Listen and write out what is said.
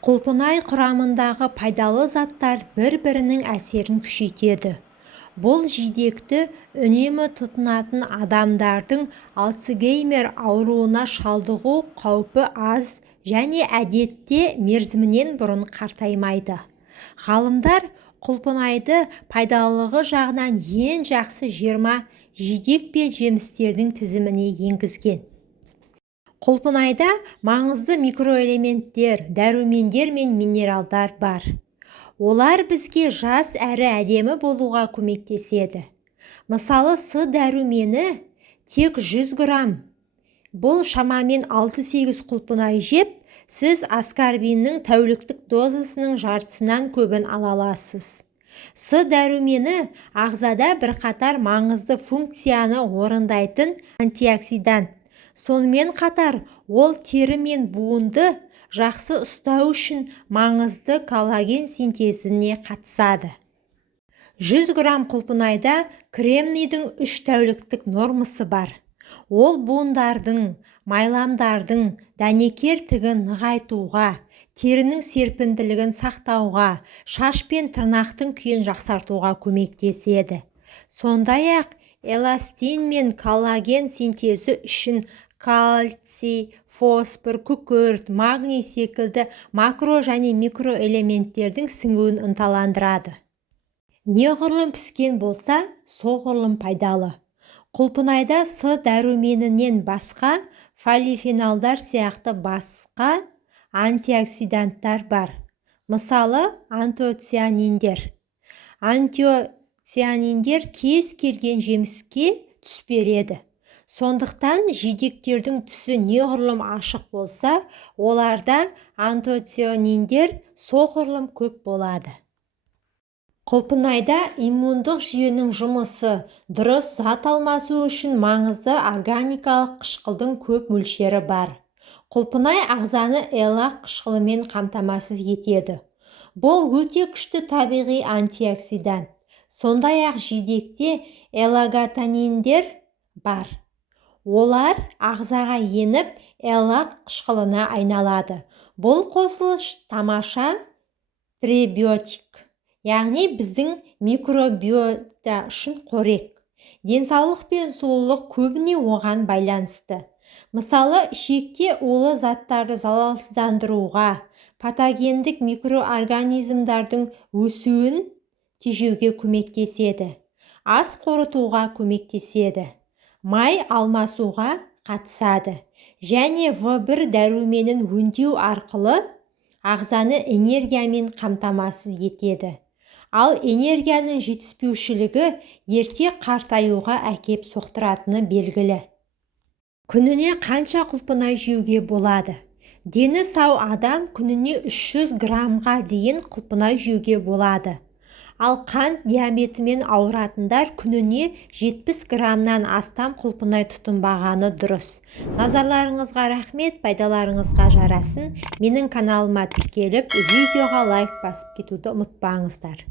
Құлпынай құрамындағы пайдалы заттар бір-бірінің әсерін күшейтеді. Бұл жидекті үнемі тұтынатын адамдардың Альцгеймер ауруына шалдығу қаупі аз және әдетте мерзімінен бұрын қартаймайды. Ғалымдар құлпынайды пайдалылығы жағынан ең жақсы 20 жидек пен жемістердің тізіміне енгізген. Құлпынайда маңызды микроэлементтер, дәрумендер мен минералдар бар. Олар бізге жас әрі әдемі болуға көмектеседі. Мысалы, С дәрумені тек 100 грамм. Бұл шамамен 6-8 құлпынай жеп, сіз аскорбиннің тәуліктік дозасының жартысынан көбін ала аласыз. С дәрумені ағзада бірқатар маңызды функцияны орындайтын антиоксидант. Сонымен қатар, ол тері мен буынды жақсы ұстау үшін маңызды коллаген синтезіне қатысады. 100 грамм құлпынайда кремнийдің 3 тәуліктік нормасы бар. Ол буындардың, майламдардың дәнекер тігін нығайтуға, терінің серпінділігін сақтауға, шаш пен тырнақтың күйін жақсартуға көмектеседі. Сондай-ақ, эластин мен коллаген синтезі үшін кальций, фосфор, күкірт, магний секілді макро және микроэлементтердің сіңуін ынталандырады. Неғұрлым піскен болса, соғұрлым пайдалы. Құлпынайда С дәруменінен басқа полифенолдар сияқты басқа антиоксиданттар бар. Мысалы, антоцианиндер. Антоцианиндер кез келген жеміске түс береді. Сондықтан жидектердің түсі неғұрлым ашық болса, оларда антоцианиндер соғұрлым көп болады. Құлпынайда иммундық жүйенің жұмысы дұрыс зат алмасу үшін маңызды органикалық қышқылдың көп мөлшері бар. Құлпынай ағзаны эллак қышқылымен қамтамасыз етеді. Бұл өте күшті табиғи антиоксидант. Сондай-ақ жидекте эллаготаниндер бар. Олар ағзаға еніп, эллак қышқылына айналады. Бұл қосылыс тамаша пребиотик, яғни біздің микробиота үшін қорек. Денсаулық пен сұлулық көбіне оған байланысты. Мысалы, ішекте улы заттарды залалсыздандыруға, патогендік микроорганизмдардың өсуін тежеуге көмектеседі. Ас қорытуға көмектеседі. Май алмасуға қатысады және В1 дәруменін өңдеу арқылы ағзаны энергиямен қамтамасыз етеді. Ал энергияның жетіспеушілігі ерте қартаюға әкеп соқтыратыны белгілі. Күніне қанша құлпынай жеуге болады? Дені сау адам күніне 300 граммға дейін құлпынай жеуге болады. Ал қант диабетімен ауыратындар күніне 70 граммнан астам құлпынай тұтынбағаны дұрыс. Назарларыңызға рахмет, пайдаларыңызға жарасын. Менің каналыма тіркеліп, видеоға лайк басып кетуді ұмытпаңыздар.